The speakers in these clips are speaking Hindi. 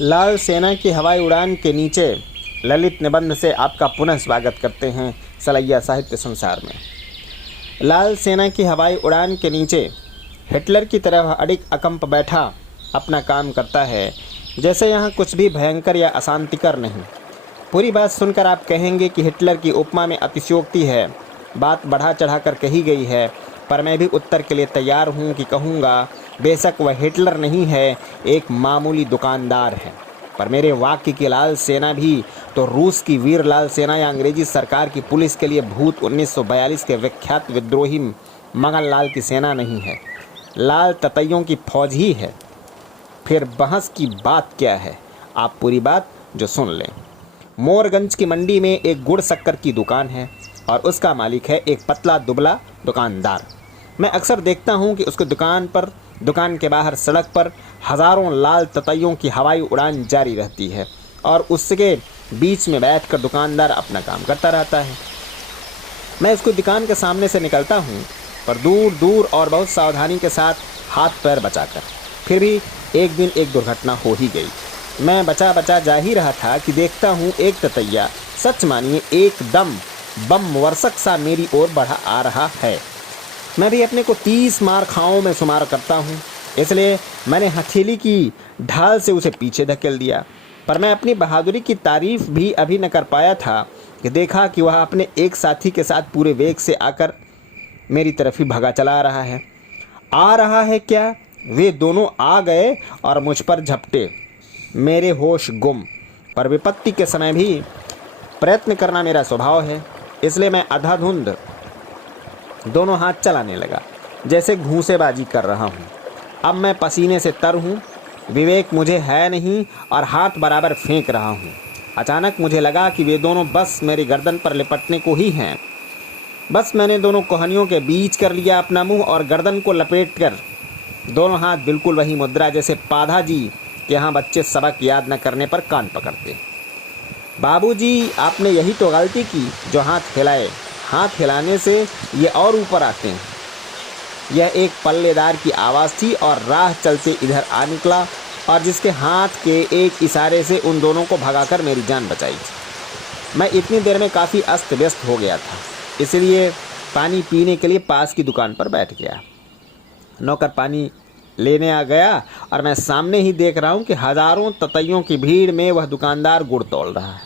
लाल सेना की हवाई उड़ान के नीचे ललित निबंध से आपका पुनः स्वागत करते हैं सलैया साहित्य संसार में। लाल सेना की हवाई उड़ान के नीचे हिटलर की तरह अडिग अकंप बैठा अपना काम करता है, जैसे यहाँ कुछ भी भयंकर या अशांतिकर नहीं। पूरी बात सुनकर आप कहेंगे कि हिटलर की उपमा में अतिशयोक्ति है, बात बढ़ा चढ़ा कर कही गई है, पर मैं भी उत्तर के लिए तैयार हूँ कि कहूँगा बेशक वह हिटलर नहीं है, एक मामूली दुकानदार है। पर मेरे वाक्य की लाल सेना भी तो रूस की वीर लाल सेना या अंग्रेजी सरकार की पुलिस के लिए भूत 1942 के विख्यात विद्रोही मंगल लाल की सेना नहीं है, लाल ततैयों की फौज ही है। फिर बहस की बात क्या है, आप पूरी बात जो सुन लें। मोरगंज की मंडी में एक गुड़ शक्कर की दुकान है और उसका मालिक है एक पतला दुबला दुकानदार। मैं अक्सर देखता हूँ कि उसकी दुकान के बाहर सड़क पर हज़ारों लाल ततैयों की हवाई उड़ान जारी रहती है और उसके बीच में बैठकर दुकानदार अपना काम करता रहता है। मैं उसकी दुकान के सामने से निकलता हूँ, पर दूर दूर और बहुत सावधानी के साथ हाथ पैर बचाकर। फिर भी एक दिन एक दुर्घटना हो ही गई। मैं बचा जा ही रहा था कि देखता हूँ एक ततैया, सच मानिए एकदम बम वर्षक सा मेरी ओर बढ़ा आ रहा है। मैं भी अपने को 30 मार खाओं में शुमार करता हूँ, इसलिए मैंने हथेली की ढाल से उसे पीछे धकेल दिया। पर मैं अपनी बहादुरी की तारीफ भी अभी न कर पाया था कि देखा कि वह अपने एक साथी के साथ पूरे वेग से आकर मेरी तरफ ही भगा चला रहा है। आ रहा है क्या, वे दोनों आ गए और मुझ पर झपटे। मेरे होश गुम। पर विपत्ति के समय भी प्रयत्न करना मेरा स्वभाव है, इसलिए मैं अंधाधुंध दोनों हाथ चलाने लगा, जैसे घूंसेबाजी कर रहा हूँ। अब मैं पसीने से तर हूँ, विवेक मुझे है नहीं और हाथ बराबर फेंक रहा हूँ। अचानक मुझे लगा कि वे दोनों बस मेरी गर्दन पर लिपटने को ही हैं। बस मैंने दोनों कोहनियों के बीच कर लिया अपना मुंह और गर्दन को लपेट कर दोनों हाथ बिल्कुल वही मुद्रा जैसे पाधा जी के यहाँ बच्चे सबक याद न करने पर कान पकड़ते। बाबूजी, आपने यही तो गलती की जो हाथ हिलाए। हाथ हिलाने से ये और ऊपर आते हैं। यह एक पल्लेदार की आवाज़ थी और राह चलते इधर आ निकला और जिसके हाथ के एक इशारे से उन दोनों को भगाकर मेरी जान बचाई थी। मैं इतनी देर में काफ़ी अस्त व्यस्त हो गया था, इसलिए पानी पीने के लिए पास की दुकान पर बैठ गया। नौकर पानी लेने आ गया और मैं सामने ही देख रहा हूँ कि हज़ारों ततैयों की भीड़ में वह दुकानदार गुड़ तोल रहा है।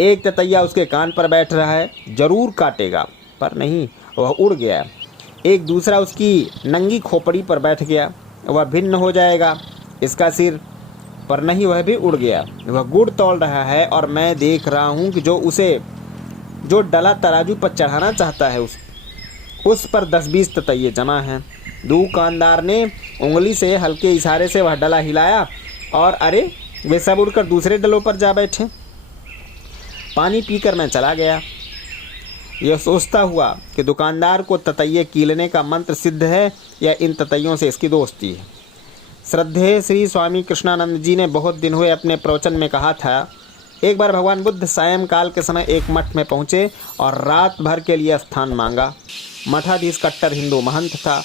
एक ततैया उसके कान पर बैठ रहा है, जरूर काटेगा, पर नहीं, वह उड़ गया। एक दूसरा उसकी नंगी खोपड़ी पर बैठ गया, वह भिन्न हो जाएगा इसका सिर, पर नहीं, वह भी उड़ गया। वह गुड़ तौल रहा है और मैं देख रहा हूँ कि जो डला तराजू पर चढ़ाना चाहता है उस पर 10-20 ततैये जमा हैं। दुकानदार ने उंगली से हल्के इशारे से वह डला हिलाया और अरे, वे सब उड़कर दूसरे डलों पर जा बैठे। पानी पीकर मैं चला गया, यह सोचता हुआ कि दुकानदार को ततैये कीलने का मंत्र सिद्ध है या इन ततैयों से इसकी दोस्ती है। श्रद्धेय श्री स्वामी कृष्णानंद जी ने बहुत दिन हुए अपने प्रवचन में कहा था, एक बार भगवान बुद्ध सायंकाल के समय एक मठ में पहुँचे और रात भर के लिए स्थान मांगा। मठाधीश कट्टर हिंदू महंत था।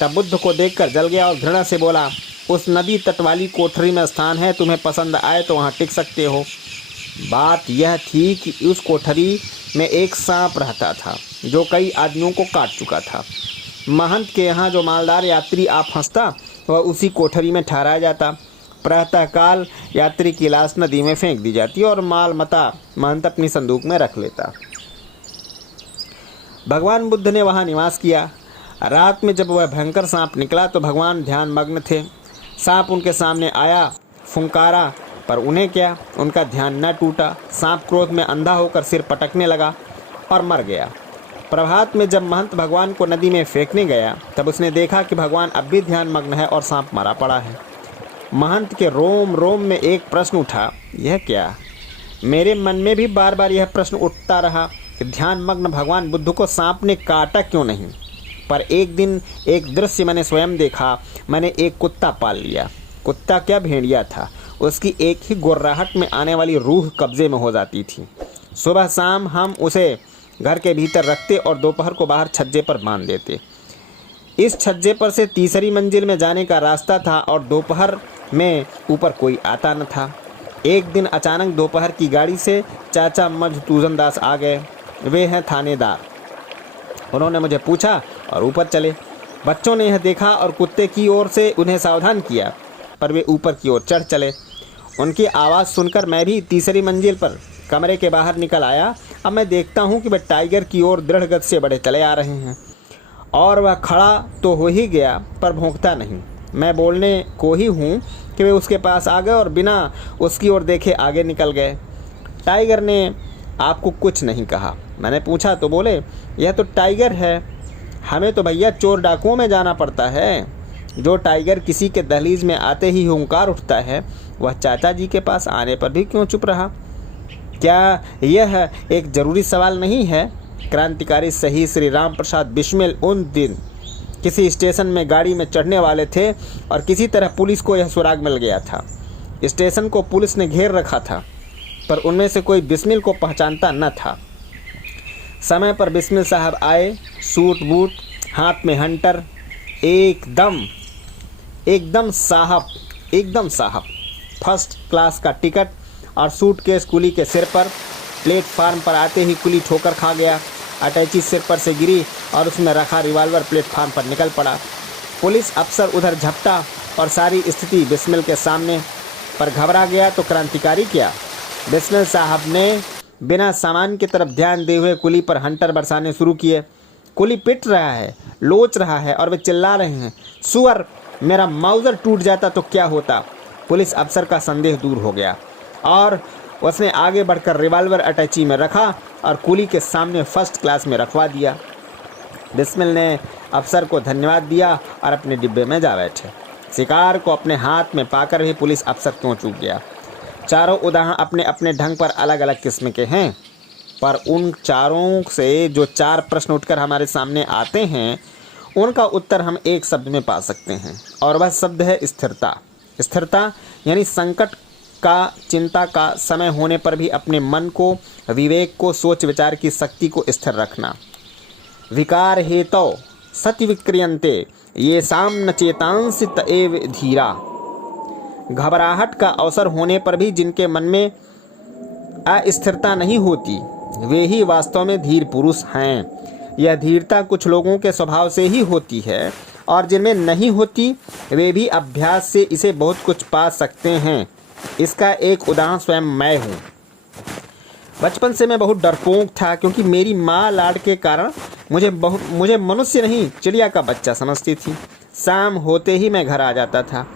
तब बुद्ध को देखकर जल गया और घृणा से बोला, उस नदी तट वाली कोठरी में स्थान है, तुम्हें पसंद आए तो वहाँ टिक सकते हो। बात यह थी कि उस कोठरी में एक सांप रहता था जो कई आदमियों को काट चुका था। महंत के यहाँ जो मालदार यात्री आ फंसता वह उसी कोठरी में ठहराया जाता। प्रातःकाल यात्री की लाश नदी में फेंक दी जाती और माल मता महंत अपनी संदूक में रख लेता। भगवान बुद्ध ने वहाँ निवास किया। रात में जब वह भयंकर सांप निकला तो भगवान ध्यान मग्न थे। सांप उनके सामने आया, फुंकारा, पर उन्हें क्या, उनका ध्यान न टूटा। सांप क्रोध में अंधा होकर सिर पटकने लगा और मर गया। प्रभात में जब महंत भगवान को नदी में फेंकने गया तब उसने देखा कि भगवान अब भी ध्यान मग्न है और सांप मरा पड़ा है। महंत के रोम रोम में एक प्रश्न उठा, यह क्या? मेरे मन में भी बार बार यह प्रश्न उठता रहा कि ध्यान मग्न भगवान बुद्ध को सांप ने काटा क्यों नहीं। पर एक दिन एक दृश्य मैंने स्वयं देखा। मैंने एक कुत्ता पाल लिया। कुत्ता क्या, भेड़िया था। उसकी एक ही गुर्राहट में आने वाली रूह कब्जे में हो जाती थी। सुबह शाम हम उसे घर के भीतर रखते और दोपहर को बाहर छज्जे पर बांध देते। इस छज्जे पर से तीसरी मंजिल में जाने का रास्ता था और दोपहर में ऊपर कोई आता न था। एक दिन अचानक दोपहर की गाड़ी से चाचा मधुसूदन दास आ गए। वे हैं थानेदार। उन्होंने मुझे पूछा और ऊपर चले। बच्चों ने यह देखा और कुत्ते की ओर से उन्हें सावधान किया, पर वे ऊपर की ओर चढ़ चले। उनकी आवाज़ सुनकर मैं भी तीसरी मंजिल पर कमरे के बाहर निकल आया। अब मैं देखता हूँ कि वे टाइगर की ओर दृढ़ गति से बढ़े चले आ रहे हैं और वह खड़ा तो हो ही गया पर भौंकता नहीं। मैं बोलने को ही हूँ कि वे उसके पास आ गए और बिना उसकी ओर देखे आगे निकल गए। टाइगर ने आपको कुछ नहीं कहा? मैंने पूछा तो बोले, यह तो टाइगर है, हमें तो भैया चोर डाकुओं में जाना पड़ता है। जो टाइगर किसी के दहलीज में आते ही हुंकार उठता है, वह चाचा जी के पास आने पर भी क्यों चुप रहा? क्या यह एक ज़रूरी सवाल नहीं है? क्रांतिकारी शहीद श्री राम प्रसाद बिस्मिल उन दिन किसी स्टेशन में गाड़ी में चढ़ने वाले थे और किसी तरह पुलिस को यह सुराग मिल गया था। स्टेशन को पुलिस ने घेर रखा था, पर उनमें से कोई बिस्मिल को पहचानता न था। समय पर बिस्मिल साहब आए, सूट बूट, हाथ में हंटर, एकदम साहब, फर्स्ट क्लास का टिकट और सूटकेस कुली के सिर पर। प्लेटफार्म पर आते ही कुली ठोकर खा गया। अटैची सिर पर से गिरी और उसमें रखा रिवॉल्वर प्लेटफार्म पर निकल पड़ा। पुलिस अफसर उधर झपटा और सारी स्थिति बिस्मिल के सामने, पर घबरा गया तो क्रांतिकारी क्या? बिस्मिल साहब ने बिना सामान की तरफ ध्यान दिए हुए कुली पर हंटर बरसाने शुरू किए। कुली पिट रहा है, लोच रहा है और वे चिल्ला रहे हैं, सुअर, मेरा माउजर टूट जाता तो क्या होता? पुलिस अफसर का संदेह दूर हो गया और उसने आगे बढ़कर रिवॉल्वर अटैची में रखा और कुली के सामने फर्स्ट क्लास में रखवा दिया। बिस्मिल ने अफसर को धन्यवाद दिया और अपने डिब्बे में जा बैठे। शिकार को अपने हाथ में पाकर भी पुलिस अफसर क्यों चूक गया? चारों उदाहरण अपने अपने ढंग पर अलग अलग किस्म के हैं, पर उन चारों से जो चार प्रश्न उठकर हमारे सामने आते हैं, उनका उत्तर हम एक शब्द में पा सकते हैं और वह शब्द है स्थिरता। स्थिरता यानी संकट का, चिंता का समय होने पर भी अपने मन को, विवेक को, सोच विचार की शक्ति को स्थिर रखना। विकार हेतौ सति विक्रियन्ते ये साम न चेतांसि तएव धीरा। घबराहट का अवसर होने पर भी जिनके मन में अस्थिरता नहीं होती, वे ही वास्तव में धीर पुरुष हैं। यह धीरता कुछ लोगों के स्वभाव से ही होती है और जिनमें नहीं होती, वे भी अभ्यास से इसे बहुत कुछ पा सकते हैं। इसका एक उदाहरण स्वयं मैं हूँ। बचपन से मैं बहुत डरपोक था, क्योंकि मेरी माँ लाड के कारण मुझे मनुष्य नहीं चिड़िया का बच्चा समझती थी। शाम होते ही मैं घर आ जाता था।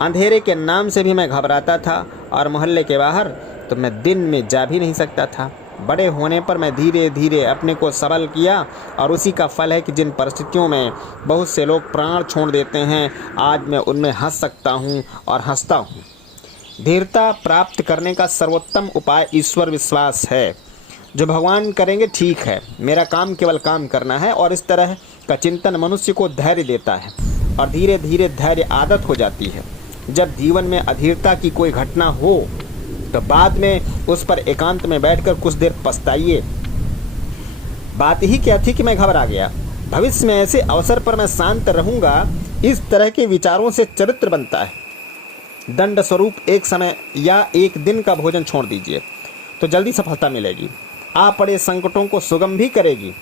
अंधेरे के नाम से भी मैं घबराता था और मोहल्ले के बाहर तो मैं दिन में जा भी नहीं सकता था। बड़े होने पर मैं धीरे धीरे अपने को सबल किया और उसी का फल है कि जिन परिस्थितियों में बहुत से लोग प्राण छोड़ देते हैं, आज मैं उनमें हंस सकता हूँ और हंसता हूँ। धीरता प्राप्त करने का सर्वोत्तम उपाय ईश्वर विश्वास है। जो भगवान करेंगे ठीक है, मेरा काम केवल काम करना है, और इस तरह का चिंतन मनुष्य को धैर्य देता है और धीरे धीरे धैर्य आदत हो जाती है। जब जीवन में अधीरता की कोई घटना हो तो बाद में उस पर एकांत में बैठकर कुछ देर पछताइए, बात ही क्या थी कि मैं घबरा गया। भविष्य में ऐसे अवसर पर मैं शांत रहूंगा। इस तरह के विचारों से चरित्र बनता है। दंड स्वरूप एक समय या एक दिन का भोजन छोड़ दीजिए तो जल्दी सफलता मिलेगी। आ पड़े संकटों को सुगम भी करेगी।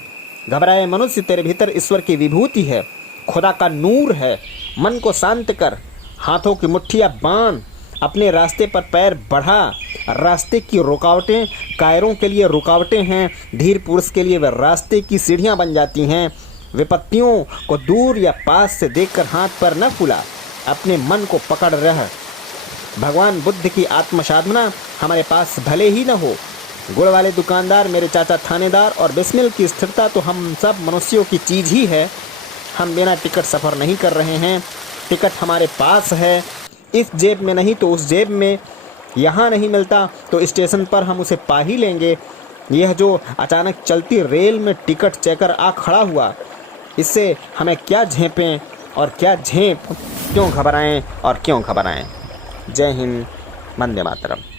घबराए मनुष्य, तेरे भीतर ईश्वर की विभूति है, खुदा का नूर है। मन को शांत कर, हाथों की मुट्ठियाँ बांध, अपने रास्ते पर पैर बढ़ा। रास्ते की रुकावटें कायरों के लिए रुकावटें हैं, धीर पुरुष के लिए वे रास्ते की सीढ़ियाँ बन जाती हैं। विपत्तियों को दूर या पास से देखकर हाथ पर न फुला, अपने मन को पकड़ रह। भगवान बुद्ध की आत्मसाधना हमारे पास भले ही न हो, गुड़ वाले दुकानदार, मेरे चाचा थानेदार और बिस्मिल की स्थिरता तो हम सब मनुष्यों की चीज़ ही है। हम बिना टिकट सफ़र नहीं कर रहे हैं। टिकट हमारे पास है, इस जेब में नहीं तो उस जेब में। यहाँ नहीं मिलता तो स्टेशन पर हम उसे पा ही लेंगे। यह जो अचानक चलती रेल में टिकट चेकर आ खड़ा हुआ, इससे हमें क्या झेपें और क्या झेप, क्यों घबराएं और क्यों घबराएं। जय हिंद, वंदे मातरम।